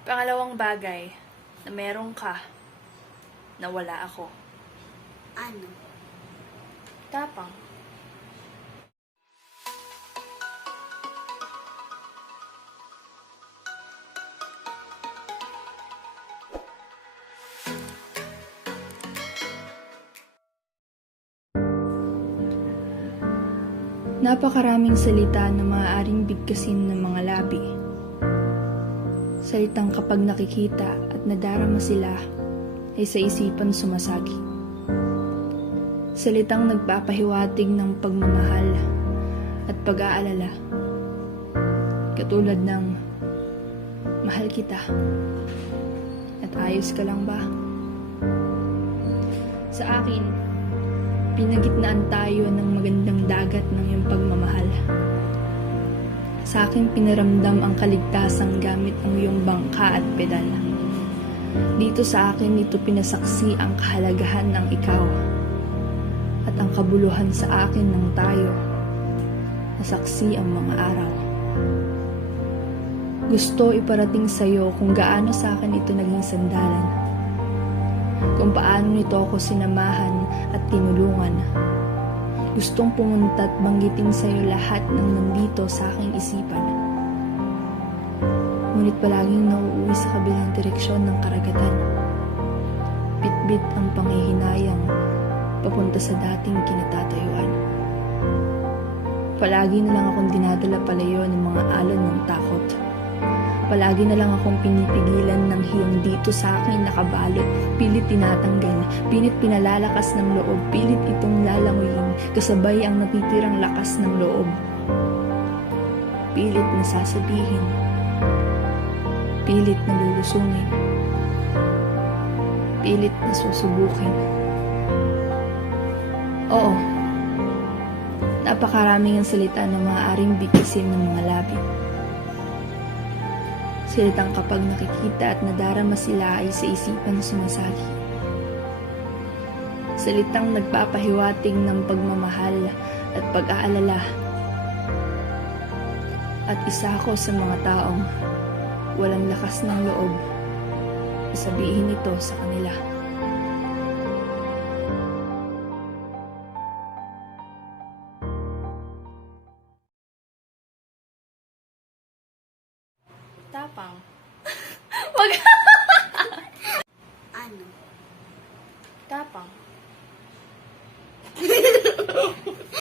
Pangalawang bagay na meron ka na wala ako. Ano? Tapang. Napakaraming salita na maaaring bigkasin ng mga labi. Salitang kapag nakikita at nadarama sila ay sa isipan sumasagi. Salitang nagpapahiwatig ng pagmamahal at pag-aalala. Katulad ng, mahal kita. At ayos ka lang ba? Sa akin, pinagitnaan tayo ng magandang dagat ng iyong pagmamahal. Sa akin pinaramdam ang kaligtasan gamit ang iyong bangka at pedal. Dito sa akin ito pinasaksi ang kahalagahan ng ikaw at ang kabuluhan sa akin ng tayo. Nasaksi ang mga araw. Gusto iparating sa iyo kung gaano sa akin ito naging sandalan. Kung paano nito ako sinamahan at tinulungan. Gustong pumunta at banggitin sa iyo lahat ng nandito sa aking isipan. Ngunit palaging nauuwi sa kabilang direksyon ng karagatan. Bit-bit ang panghihinayang papunta sa dating kinatatayuan. Palagi na lang akong dinadala palayo ng mga alon ng takot. Palagi na lang akong pinipigilan ng hiyang dito sa akin nakabalot, pilit tinatanggal, pinit pinalalakas ng loob, pilit itong lalanguyin, kasabay ang natitirang lakas ng loob. Pilit na sasabihin, pilit na lulusungin, pilit na susubukin. Oo, napakaraming ang salita na maaaring bigkasin ng mga labi. Salitang kapag nakikita at nadarama sila ay sa isipan sumasagi. Salitang nagpapahiwatig ng pagmamahal at pag-aalala. At isa ako sa mga taong walang lakas ng loob na sabihin ito sa kanila. Tapang. Wag! Ano? Tapang.